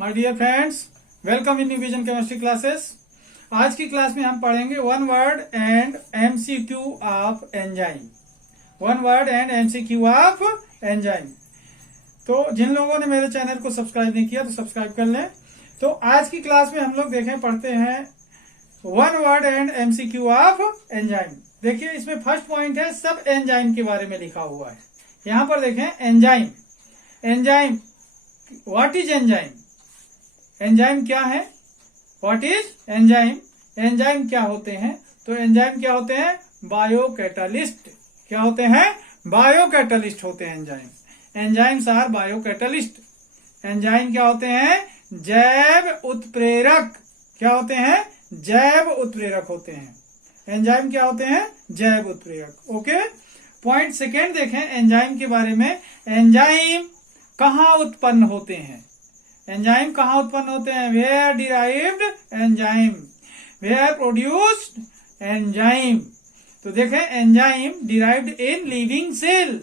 My dear friends, welcome in new vision chemistry classes. आज की class में हम पढ़ेंगे one word and MCQ of enzyme. One word and MCQ of enzyme. तो जिन लोगों ने मेरे चैनल को सब्सक्राइब नहीं किया तो सब्सक्राइब कर लें। तो आज की क्लास में हम लोग पढ़ते हैं one word and MCQ of enzyme. देखिए, इसमें फर्स्ट पॉइंट है सब एंजाइम के बारे में लिखा हुआ है। यहां पर देखें enzyme. Enzyme, what is enzyme? Enzyme क्या है? What is enzyme? एंजाइम क्या होते हैं? तो एंजाइम क्या होते हैं? बायोकैटालिस्ट। क्या होते हैं? बायोकैटालिस्ट होते हैं enzyme. Enzymes are biocatalyst. Enzyme क्या होते हैं? जैव उत्प्रेरक। क्या होते हैं? जैव उत्प्रेरक होते हैं। एंजाइम क्या होते हैं? जैव उत्प्रेरक। ओके, पॉइंट सेकेंड देखें एंजाइम के बारे में। एंजाइम कहाँ उत्पन्न होते हैं? एंजाइम कहाँ उत्पन्न होते हैं? Where derived enzyme, where produced enzyme. तो देखें enzyme derived in living cell.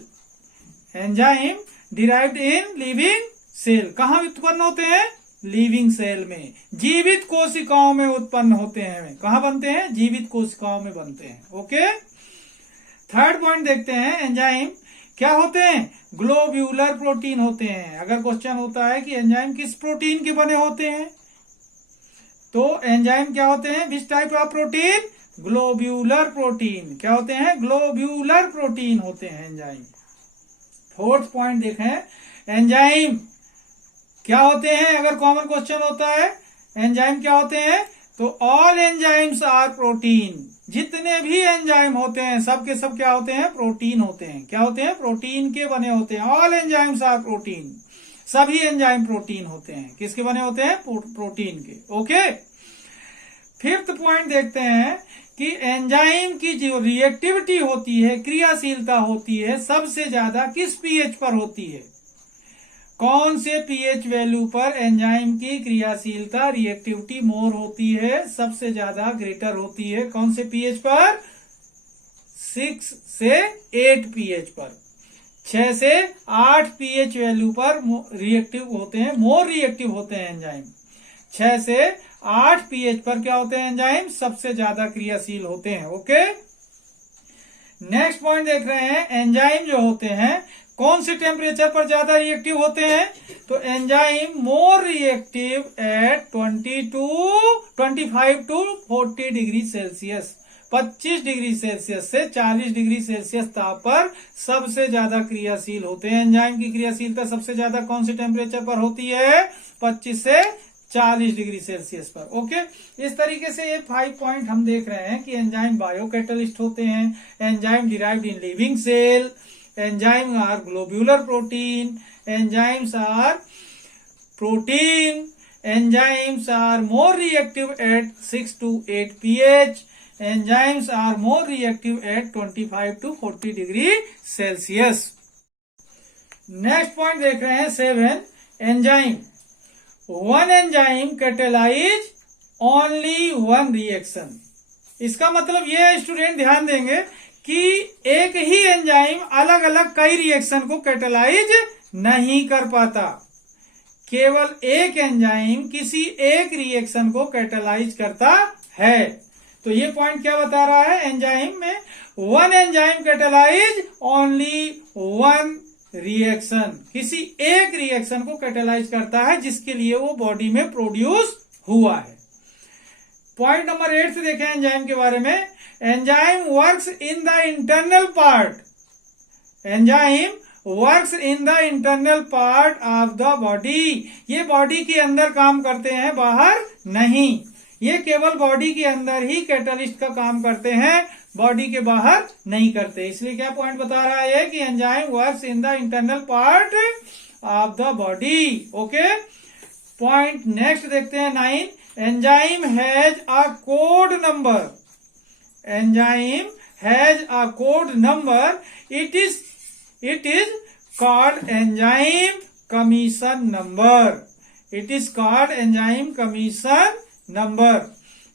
Enzyme derived in living cell. कहाँ उत्पन्न होते हैं? लिविंग सेल में, जीवित कोशिकाओं में उत्पन्न होते हैं। कहाँ बनते हैं? जीवित कोशिकाओं में बनते हैं। ओके, थर्ड पॉइंट देखते हैं। एंजाइम क्या होते हैं? ग्लोब्यूलर प्रोटीन होते हैं। अगर क्वेश्चन होता है कि एंजाइम किस प्रोटीन के बने होते हैं, तो एंजाइम क्या होते हैं? Which type of protein? Globular protein. क्या होते हैं? ग्लोब्यूलर प्रोटीन होते हैं एंजाइम। फोर्थ पॉइंट देखें, एंजाइम क्या होते हैं? अगर कॉमन क्वेश्चन होता है एंजाइम क्या होते हैं, तो ऑल एंजाइम्स आर प्रोटीन। जितने भी एंजाइम होते हैं सब के सब क्या होते हैं? प्रोटीन होते हैं। क्या होते हैं? प्रोटीन के बने होते हैं। All enzymes are protein. सभी एंजाइम प्रोटीन होते हैं। किसके बने होते हैं? प्रोटीन के। ओके, फिफ्थ पॉइंट देखते हैं कि एंजाइम की जो रिएक्टिविटी होती है, क्रियाशीलता होती है, सबसे ज्यादा किस पीएच पर होती है? कौन से पीएच वैल्यू पर एंजाइम की क्रियाशीलता, रिएक्टिविटी मोर होती है? सबसे ज्यादा ग्रेटर होती है। कौन से पीएच पर? 6 से 8 पीएच पर। 6 से 8 पीएच वैल्यू पर रिएक्टिव होते हैं, मोर रिएक्टिव होते हैं एंजाइम। 6 से 8 पीएच पर क्या होते हैं? एंजाइम सबसे ज्यादा क्रियाशील होते हैं। ओके, नेक्स्ट पॉइंट देख रहे हैं। एंजाइम जो होते हैं कौन से टेम्परेचर पर ज्यादा रिएक्टिव होते हैं? तो enzyme more reactive at 25 to 40 degree celsius. 25 degree celsius से 40 डिग्री सेल्सियस ताप पर सबसे ज्यादा क्रियाशील होते हैं। एंजाइम की क्रियाशीलता सबसे ज्यादा कौन से टेम्परेचर पर होती है? 25 से 40 डिग्री सेल्सियस पर। ओके, इस तरीके से ये 5 पॉइंट हम देख रहे हैं कि एंजाइम बायोकैटालिस्ट होते हैं, enzyme derived in living cell, enzymes are globular protein, enzymes are protein, enzymes are more reactive at 6 to 8 pH, enzymes are more reactive at 25 to 40 degree Celsius. Next point देख रहे हैं 7, enzyme. One enzyme catalyse only one reaction. इसका मतलब ये है, student ध्यान देंगे कि एक ही एंजाइम अलग अलग कई रिएक्शन को कैटेलाइज नहीं कर पाता। केवल एक एंजाइम किसी एक रिएक्शन को कैटेलाइज करता है। तो ये पॉइंट क्या बता रहा है? एंजाइम में one enzyme catalyse only one reaction. किसी एक रिएक्शन को कैटेलाइज करता है जिसके लिए वो बॉडी में प्रोड्यूस हुआ है। पॉइंट नंबर 8 से देखें एंजाइम के बारे में। Enzyme works in the internal part. Enzyme works in the internal part of the body. ये बॉडी के अंदर काम करते हैं, बाहर नहीं। ये केवल बॉडी के अंदर ही कैटालिस्ट का काम करते हैं, बॉडी के बाहर नहीं करते। इसलिए क्या पॉइंट बता रहा है कि enzyme works in the internal part of the body. Okay, point next देखते हैं 9, enzyme has a code number. Enzyme has a code number. It is called enzyme commission number. It is called enzyme commission number.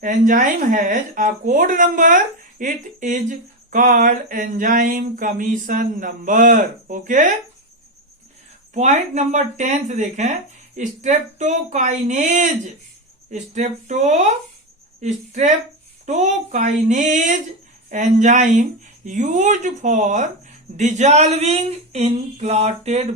Enzyme has a code number. It is called enzyme commission number. Okay. Point number 10 देखें, streptokinase enzyme used for dissolving in clotted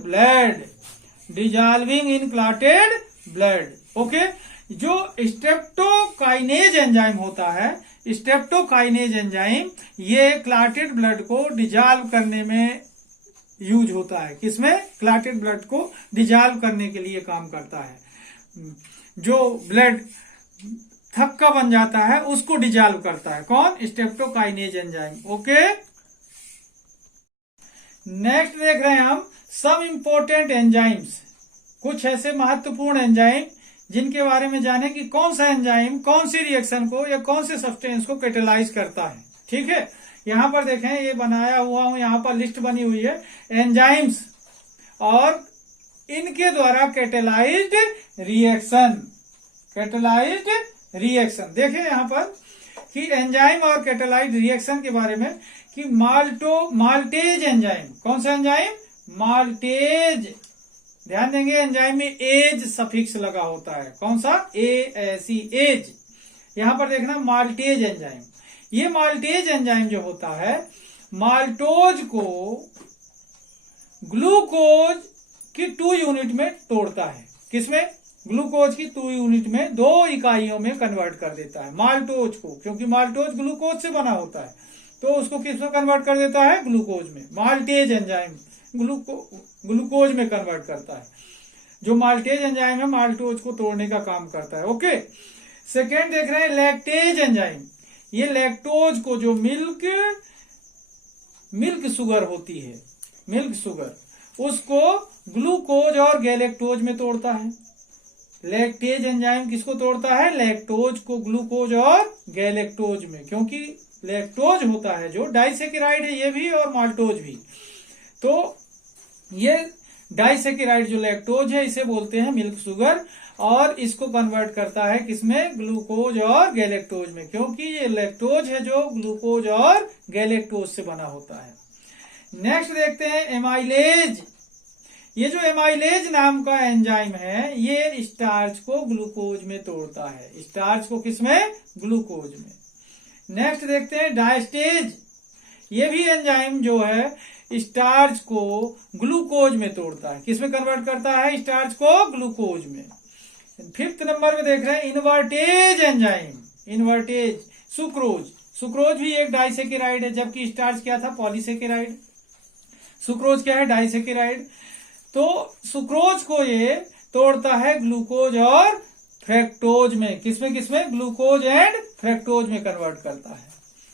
blood. Okay, जो streptokinase enzyme होता है, streptokinase enzyme ये clotted blood को dissolve करने में use होता है। किसमें? क्लॉटेड ब्लड को डिजॉल्व करने के लिए काम करता है। जो ब्लड थक्का बन जाता है उसको डिजॉल्व करता है। कौन? Streptokinase enzyme. ओके, नेक्स्ट देख रहे हैं हम सम इंपोर्टेंट एंजाइम्स, कुछ ऐसे महत्वपूर्ण एंजाइम जिनके बारे में जाने कि कौन सा एंजाइम कौन सी रिएक्शन को या कौन से सब्सटेंस को कैटेलाइज करता है। ठीक है, यहां पर देखें, ये बनाया हुआ हूं, यहां पर लिस्ट बनी हुई है एंजाइम्स और इनके द्वारा कैटेलाइज्ड रिएक्शन। देखें यहां पर कि एंजाइम और कैटेलाइज्ड रिएक्शन के बारे में कि माल्टेज एंजाइम, कौन सा एंजाइम? माल्टेज। ध्यान देंगे एंजाइम में एज सफिक्स लगा होता है। कौन सा? ASE, ase. यहां पर देखना माल्टेज एंजाइम, ये माल्टेज एंजाइम जो होता है माल्टोज को ग्लूकोज की 2 यूनिट में तोड़ता है। किसमें? ग्लूकोज की 2 यूनिट में 2 इकाइयों में कन्वर्ट कर देता है माल्टोज को, क्योंकि माल्टोज ग्लूकोज से बना होता है तो उसको किस में कन्वर्ट कर देता है? ग्लूकोज में। माल्टेज एंजाइम ग्लूकोज में कन्वर्ट करता है। जो माल्टेज एंजाइम है माल्टोज को तोड़ने का काम करता है। ओके, सेकेंड देख रहे हैं लैक्टेज एंजाइम, ये लैक्टोज को, जो मिल्क शुगर होती है, मिल्क शुगर, उसको ग्लूकोज और गैलेक्टोज में तोड़ता है। लैक्टेज एंजाइम किसको तोड़ता है? लैक्टोज को ग्लूकोज और गैलेक्टोज में, क्योंकि लैक्टोज होता है जो डाइसेकेराइड है, ये भी और माल्टोज भी। तो ये डाइसेकेराइड जो लैक्टोज है इसे बोलते हैं मिल्क शुगर, और इसको कन्वर्ट करता है किसमें? ग्लूकोज और गैलेक्टोज में, क्योंकि ये लैक्टोज है जो ग्लूकोज और गैलेक्टोज से बना होता है। नेक्स्ट देखते हैं एमाइलेज। ये जो एमाइलेज नाम का एंजाइम है ये स्टार्च को ग्लूकोज में तोड़ता है। स्टार्च को किसमें? ग्लूकोज में। नेक्स्ट देखते हैं डायस्टेज, ये भी एंजाइम जो है स्टार्च को ग्लूकोज में तोड़ता है। किसमें कन्वर्ट करता है? स्टार्च को ग्लूकोज में। फिफ्थ नंबर में देख रहे हैं इन्वर्टेज एंजाइम, इन्वर्टेज सुक्रोज भी एक डाइसेकेराइड है, जबकि स्टार्च क्या था? पॉलीसेकेराइड। सुक्रोज क्या है? डाइसेकेराइड। तो सुक्रोज को ये तोड़ता है ग्लूकोज और फ्रैक्टोज में। किसमें? ग्लूकोज एंड फ्रैक्टोज में कन्वर्ट करता है।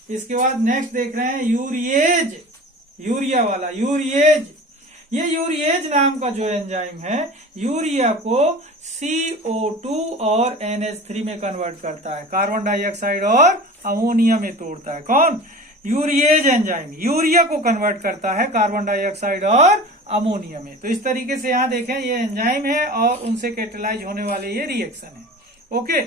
इसके बाद नेक्स्ट देख रहे हैं यूरिएज, यूरिया वाला यूरिएज। ये यूरिएज नाम का जो एंजाइम है यूरिया को CO2 और NH3 में कन्वर्ट करता है, कार्बन डाइऑक्साइड और अमोनिया में तोड़ता है। कौन? यूरिएज एंजाइम यूरिया को कन्वर्ट करता है कार्बन डाइऑक्साइड और अमोनिया में। तो इस तरीके से यहाँ देखें ये एंजाइम है और उनसे कैटेलाइज होने वाले ये रिएक्शन है। ओके,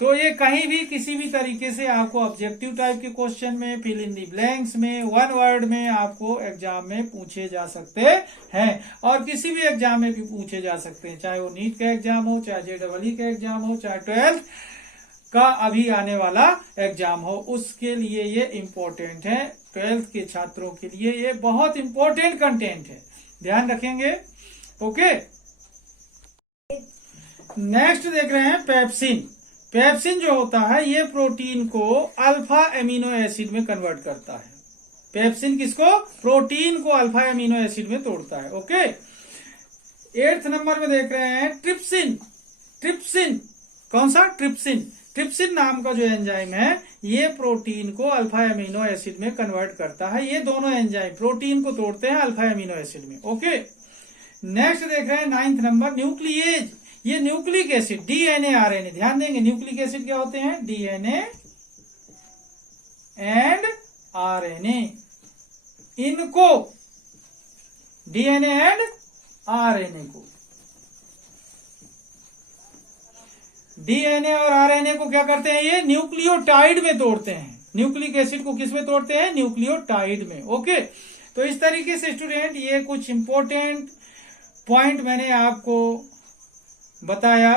तो ये कहीं भी किसी भी तरीके से आपको ऑब्जेक्टिव टाइप के क्वेश्चन में, फिल इन दी ब्लैंक्स में, 1 वर्ड में आपको एग्जाम में पूछे जा सकते हैं, और किसी भी एग्जाम में भी पूछे जा सकते हैं, चाहे वो नीट का एग्जाम हो, चाहे JEE का एग्जाम हो, चाहे 12th का अभी आने वाला एग्जाम हो, उसके लिए ये इम्पोर्टेंट है। 12th के छात्रों के लिए ये बहुत इम्पोर्टेंट कंटेंट है, ध्यान रखेंगे। ओके, नेक्स्ट देख रहे हैं पेप्सिन। पेप्सिन जो होता है ये प्रोटीन को अल्फा एमिनो एसिड में कन्वर्ट करता है। पेप्सिन किसको? प्रोटीन को अल्फा एमिनो एसिड में तोड़ता है। ओके, 8th नंबर में देख रहे हैं ट्रिप्सिन। कौन सा? ट्रिप्सिन नाम का जो एंजाइम है ये प्रोटीन को अल्फा एमिनो एसिड में कन्वर्ट करता है। ये दोनों एंजाइम प्रोटीन को तोड़ते हैं अल्फा एमिनो एसिड में। ओके, नेक्स्ट देख रहे हैं 9th नंबर न्यूक्लिएज। ये न्यूक्लिक एसिड DNA RNA, ध्यान देंगे न्यूक्लिक एसिड क्या होते हैं? DNA and RNA। इनको DNA एंड RNA को, DNA और RNA को क्या करते हैं? ये न्यूक्लियोटाइड में तोड़ते हैं। न्यूक्लिक एसिड को किस में तोड़ते हैं? न्यूक्लियोटाइड में। ओके, तो इस तरीके से स्टूडेंट ये कुछ इंपॉर्टेंट पॉइंट मैंने आपको बताया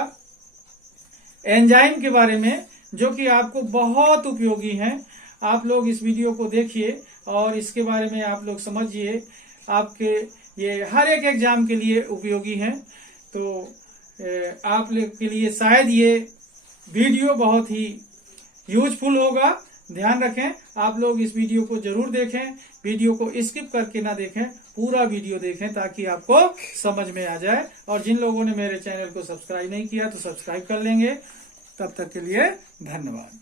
एंजाइम के बारे में, जो कि आपको बहुत उपयोगी हैं। आप लोग इस वीडियो को देखिए और इसके बारे में आप लोग समझिए। आपके ये हर एक एग्जाम के लिए उपयोगी हैं। तो आप लोग के लिए शायद ये वीडियो बहुत ही यूजफुल होगा। ध्यान रखें, आप लोग इस वीडियो को जरूर देखें, वीडियो को स्किप करके ना देखें, पूरा वीडियो देखें ताकि आपको समझ में आ जाए। और जिन लोगों ने मेरे चैनल को सब्सक्राइब नहीं किया तो सब्सक्राइब कर लेंगे। तब तक के लिए धन्यवाद।